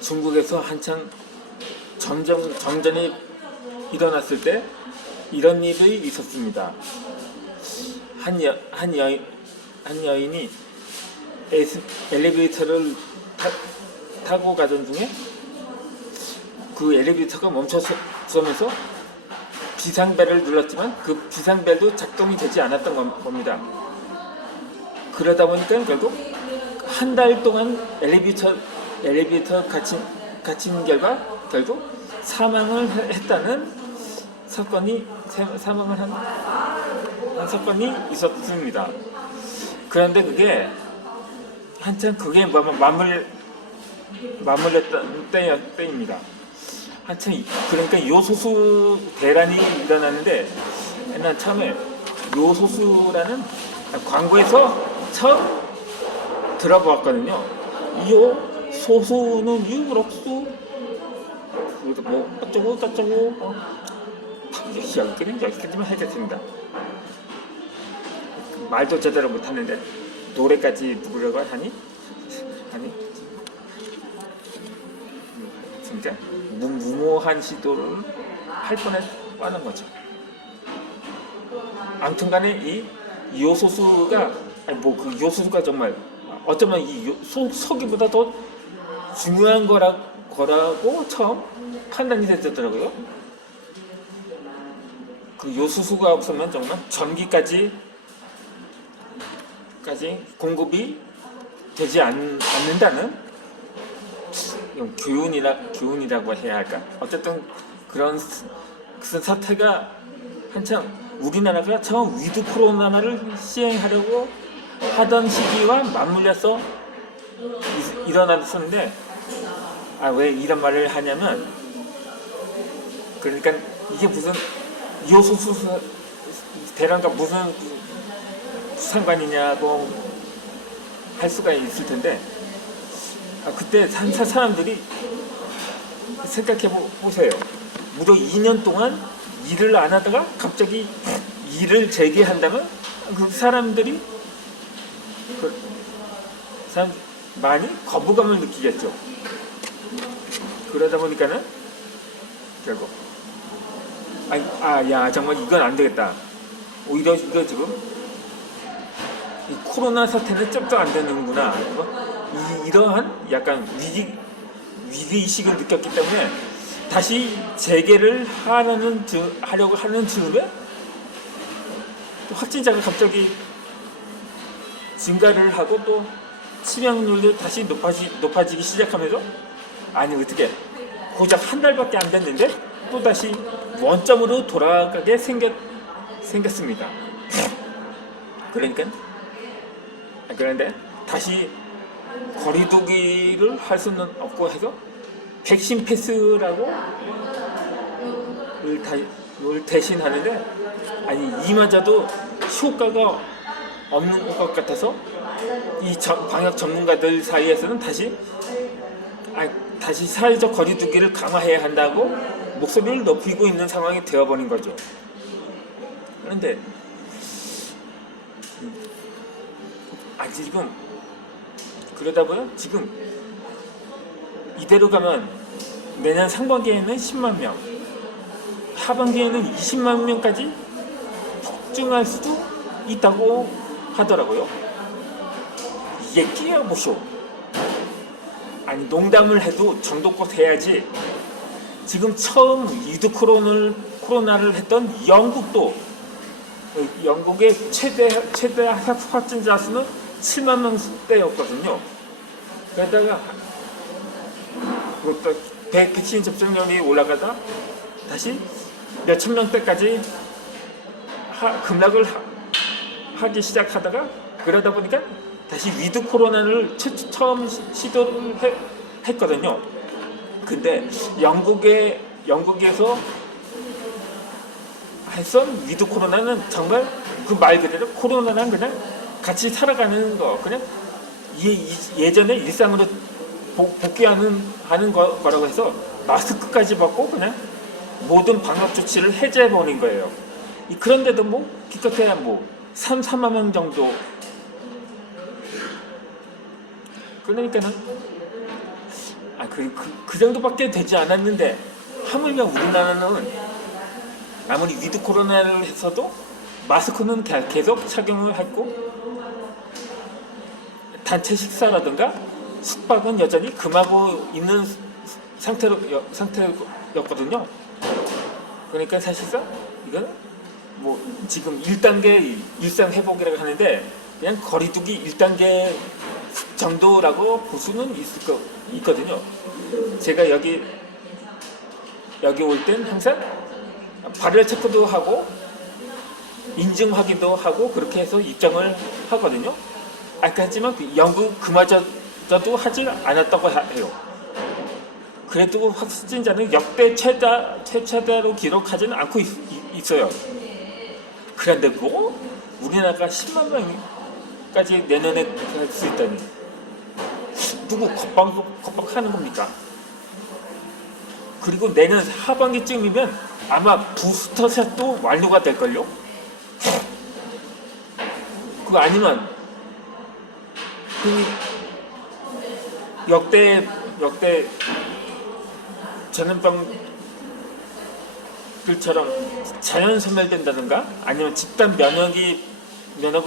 중국에서 한창 정전이 일어났을 때 이런 일이 있었습니다. 한 여인이 엘리베이터를 타고 가던 중에 그 엘리베이터가 멈춰서면서 비상벨을 눌렀지만 그 비상벨도 작동이 되지 않았던 겁니다. 그러다 보니까 결국 한 달 동안 엘리베이터 갇힌 결과 결국 사망을 했다는 사망을 한 사건이 있었습니다. 그런데 그게 한참 그게 맞물렸던 때입니다. 한참 그러니까 요소수 대란이 일어나는데 난 처음에 요소수라는 광고에서 처음 들어보았거든요. 요소수는 유록수 뭐 어쩌고 저쩌고 여기까지만 하겠습니다. 말도 제대로 못하는데 노래까지 부르려고 하니 진짜 무모한 시도를 할 뻔한 거죠. 아무튼간에 이 요소수가 그 요소수가 정말 어쩌면 이 석유보다 더 중요한 거라고 처음 판단이 됐더라고요. 그 요소수가 없으면 정말 전기까지 공급이 되지 않는다는 교훈이라고 해야 할까? 어쨌든 그런 사태가 한참 우리나라가 처음 위드 코로나를 시행하려고 하던 시기와 맞물려서 일어났었는데 왜 이런 말을 하냐면 그러니까 이게 무슨 요소수 대란과 무슨 상관이냐고 할 수가 있을 텐데 그때 사람들이 생각해 보세요. 무려 2년 동안 일을 안 하다가 갑자기 일을 재개한다면 그 사람들이 많이 거부감을 느끼겠죠. 그러다 보니까는 결국 정말 이건 안 되겠다. 오히려 이거 지금 이 코로나 사태는 cep도 안 되는구나. 이러한 약간 위기의식을 느꼈기 때문에 다시 재개를 하려고 하는 즈음에 확진자가 갑자기 증가를 하고 또 치명률도 다시 높아지기 시작하면서 어떻게 고작 한 달밖에 안 됐는데 또 다시 원점으로 돌아가게 생겼습니다. 그런데 다시 거리두기를 할 수는 없고 해서 백신 패스라고 를 대신하는데 이마저도 효과가 없는 것 같아서 이 방역 전문가들 사이에서는 다시 사회적 거리두기를 강화해야 한다고 목소리를 높이고 있는 상황이 되어버린 거죠. 그런데 지금 그러다 보면 지금 이대로 가면 내년 상반기에는 10만 명, 하반기에는 20만 명까지 폭증할 수도 있다고 하더라고요. 이게 끼어보쇼. 농담을 해도 정도껏 해야지. 지금 처음 위드 코로나를 했던 영국의 최대 확진자 수는 7만 명대였거든요. 그러다가 백신 접종률이 올라가다 다시 몇천 명대까지 급락을 하기 시작하다가 그러다 보니까 다시 위드 코로나를 처음 시도를 했거든요. 근데 영국에서 했던 위드 코로나는 정말 그 말 그대로 코로나랑 그냥 같이 살아가는 거, 그냥 예전에 일상으로 복귀하는 거라고 해서 마스크까지 벗고 그냥 모든 방역 조치를 해제해버린 거예요. 그런데도 기껏해야 3만 명 정도. 그러니까는 그 정도밖에 되지 않았는데 하물며 우리나라는 아무리 위드 코로나를 했어도 마스크는 계속 착용을 했고 단체 식사라든가 숙박은 여전히 금하고 있는 상태였거든요. 그러니까 사실상 이건 뭐 지금 1단계 일상 회복이라고 하는데 그냥 거리두기 1단계 정도라고 볼 수는 있거든요. 제가 여기 올 땐 항상 발열 체크도 하고 인증 확인도 하고 그렇게 해서 입장을 하거든요. 하지만 영국 그마저도 하지 않았다고 해요. 그래도 확진자는 역대 최다로 기록하지는 않고 있어요. 그런데 뭐 우리나라가 10만 명까지 내년에 갈 수 있다니 누구 겁박하는 겁니까? 그리고 내년 하반기쯤이면 아마 부스터샷도 완료가 될걸요? 그거 아니면 역대 전염병들처럼 자연 소멸된다든가 아니면 집단 면역이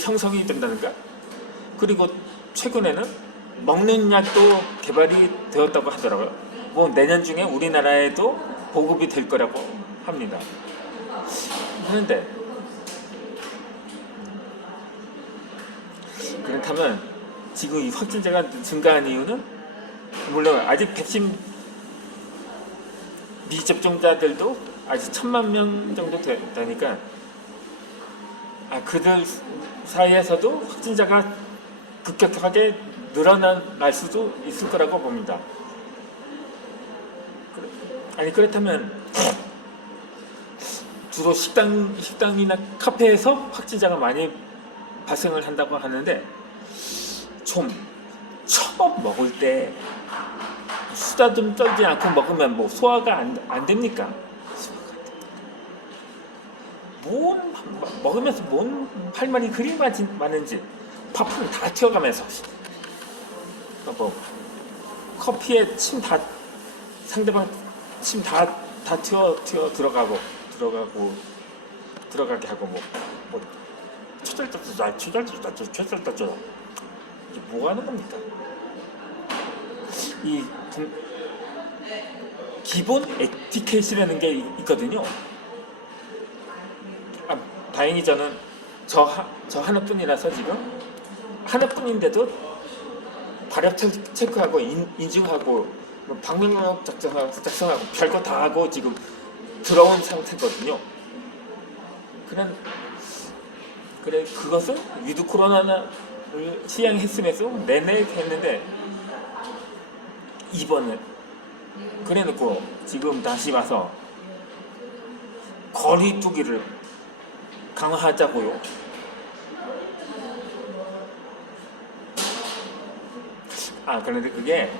형성이 된다든가 그리고 최근에는 먹는 약도 개발이 되었다고 하더라고요. 뭐 내년 중에 우리나라에도 보급이 될 거라고 합니다. 그런데 그렇다면 지금 이 확진자가 증가한 이유는 물론 아직 백신 미접종자들도 아직 1000만 명 정도 되니까 그들 사이에서도 확진자가 급격하게 늘어날 수도 있을 거라고 봅니다. 그렇다면 주로 식당이나 카페에서 확진자가 많이 발생을 한다고 하는데 좀 처음 먹을 때 수다 좀 떨지 않고 먹으면 뭐 소화가 안 됩니까? 먹으면서 뭔 할 말이 그리 많은지 파풍 다 튀어가면서 뭐 커피에 상대방 침 다 튀어 들어가게 하고 뭐 초절따 이게 뭐 하는 겁니까? 이 기본 에티켓이라는 게 있거든요. 다행히 저는 저 하나뿐이라서 지금 하나뿐인데도 발열 체크하고 인증하고 방명록 작성하고 별거 다 하고 지금 들어온 상태거든요. 그래 그것은 위드 코로나를 시행했으면서 내내 했는데 이번에 그래놓고 지금 다시 와서 거리두기를 강화하자고요. 그런데 그게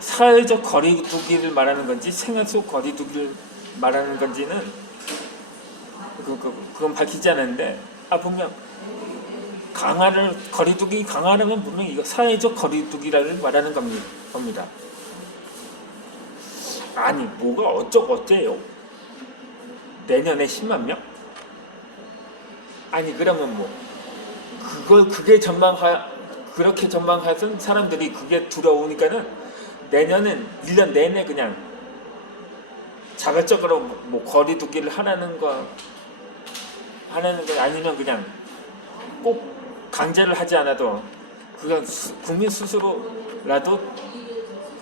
사회적 거리두기를 말하는 건지 생활 속 거리두기를 말하는 건지는 그건 밝히지 않았는데 분명 거리두기 강화라면 분명 이거 사회적 거리두기를 말하는 겁니다. 아니 뭐가 어째요? 내년에 10만 명? 아니 그러면 뭐 그게 그렇게 전망하던 사람들이 그게 두려우니까는 내년은 1년 내내 그냥 자발적으로 뭐 거리두기를 하라는 거 아니면 그냥 꼭 강제를 하지 않아도 그냥 국민 스스로라도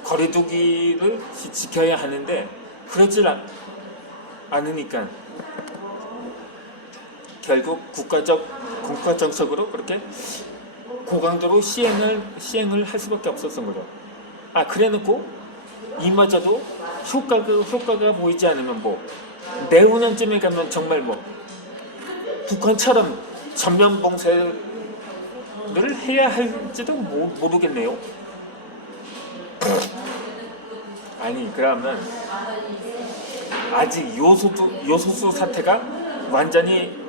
거리두기를 지켜야 하는데 그러지 않으니까 결국 국가 정책으로 그렇게 고강도로 시행을 할 수밖에 없었던 거죠. 그래놓고 이마저도 효과가 보이지 않으면 뭐 내후년쯤에 가면 정말 뭐 북한처럼 전면 봉쇄를 해야 할지도 모르겠네요. 아니 그러면 아직 요소수 사태가 완전히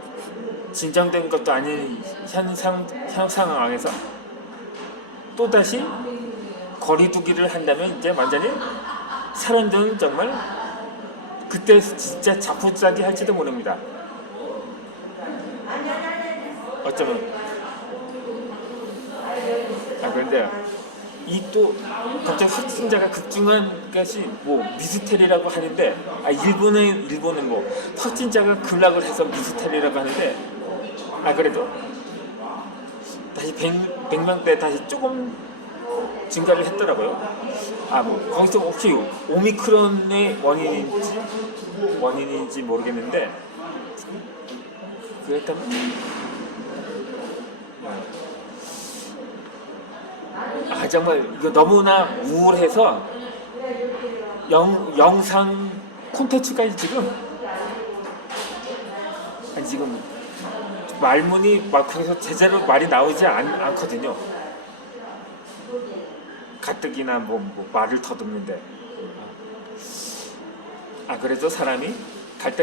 진정된 것도 아닌 현 상황에서 또다시 거리두기를 한다면 이제 완전히 사람들은 정말 그때 진짜 자포자기 할지도 모릅니다. 어쩌면. 그런데 이 또 갑자기 확진자가 급증한 것이 뭐 미스테리라고 하는데, 일본은 뭐 확진자가 급락을 해서 미스테리라고 하는데, 그래도 다시 100명대 다시 조금 증가를 했더라고요. 뭐 거기서 혹시 오미크론의 원인인지 모르겠는데, 그렇다면 정말 이거 너무나 우울해서 영상 콘텐츠까지 지금 말문이 막 거기서 제대로 말이 나오지 않거든요. 가뜩이나 뭐 말을 더듬는데. 그래도 사람이 갈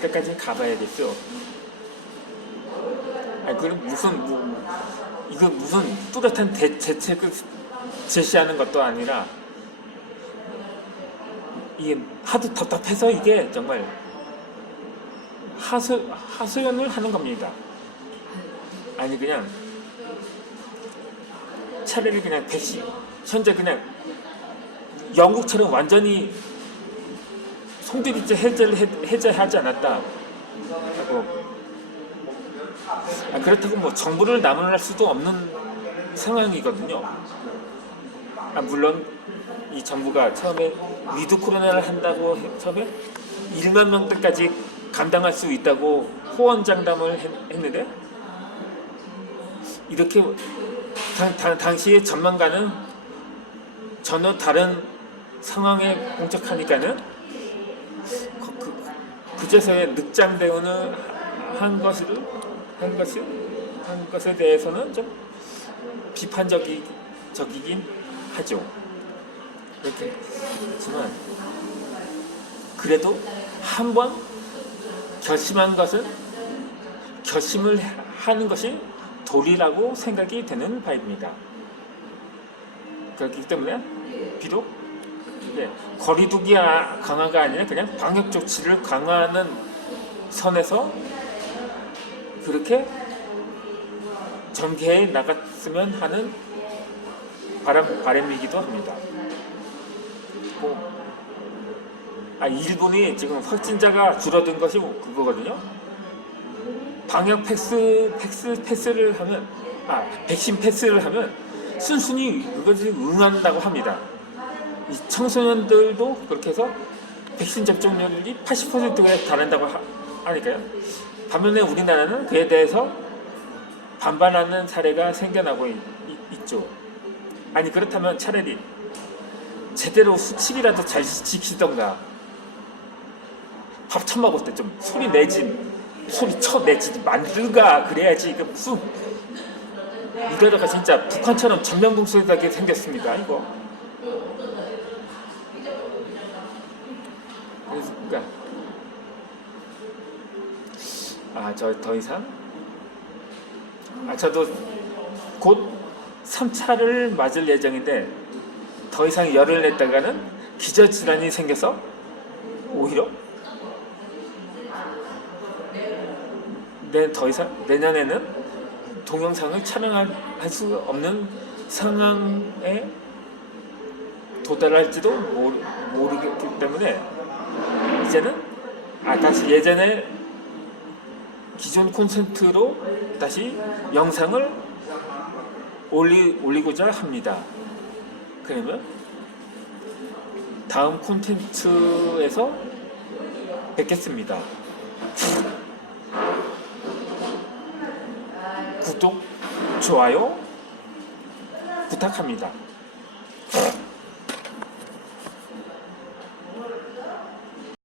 때까지 가봐야겠죠. 그럼 이거 무슨 뚜렷한 대책을 제시하는 것도 아니라, 이게 하도 답답해서 이게 정말 하소연을 하는 겁니다. 그냥 차라리 그냥 백신, 현재 그냥 영국처럼 완전히 송두리째 해제하지 않았다. 그렇다고 뭐 정부를 나무랄 수도 없는 상황이거든요. 물론 이 정부가 처음에 위드 코로나를 한다고 처음에 1만 명대까지 감당할 수 있다고 호언장담을 했는데, 이렇게 당시의 전망가는 전혀 다른 상황에 봉착하니까는 그제서야 늑장 대응을 한 것에 대해서는 좀 비판적이긴 하죠. 그렇지만 그래도 한번 결심을 하는 것이 도리라고 생각이 되는 바입니다. 그렇기 때문에 비록 거리두기 강화가 아니라 그냥 방역 조치를 강화하는 선에서 그렇게 전개해 나갔으면 하는 바람이기도 합니다. 일본이 지금 확진자가 줄어든 것이 그거거든요. 방역 패스를 하면, 백신 패스를 하면 순순히 그것이 응한다고 합니다. 이 청소년들도 그렇게 해서 백신 접종률이 80%에 달한다고 하니까요. 반면에 우리나라는 그에 대해서 반발하는 사례가 생겨나고 있죠. 그렇다면 차라리 제대로 수칙이라도 잘 지키던가, 밥 처먹을 때 좀 소리 쳐내지 만들가 그래야지. 이거 무슨 이러다가 진짜 북한처럼 전면봉쇄하게 생겼습니다. 이거. 그러니까 더 이상 저도 곧 3차를 맞을 예정인데, 더 이상 열을 냈다가는 기저질환이 생겨서 오히려 더 이상 내년에는 동영상을 촬영할 수 없는 상황에 도달할지도 모르기 때문에 이제는 다시 예전에 기존 콘텐츠로 다시 영상을 올리고자 합니다. 그러면 다음 콘텐츠에서 뵙겠습니다. 구독, 좋아요 부탁합니다.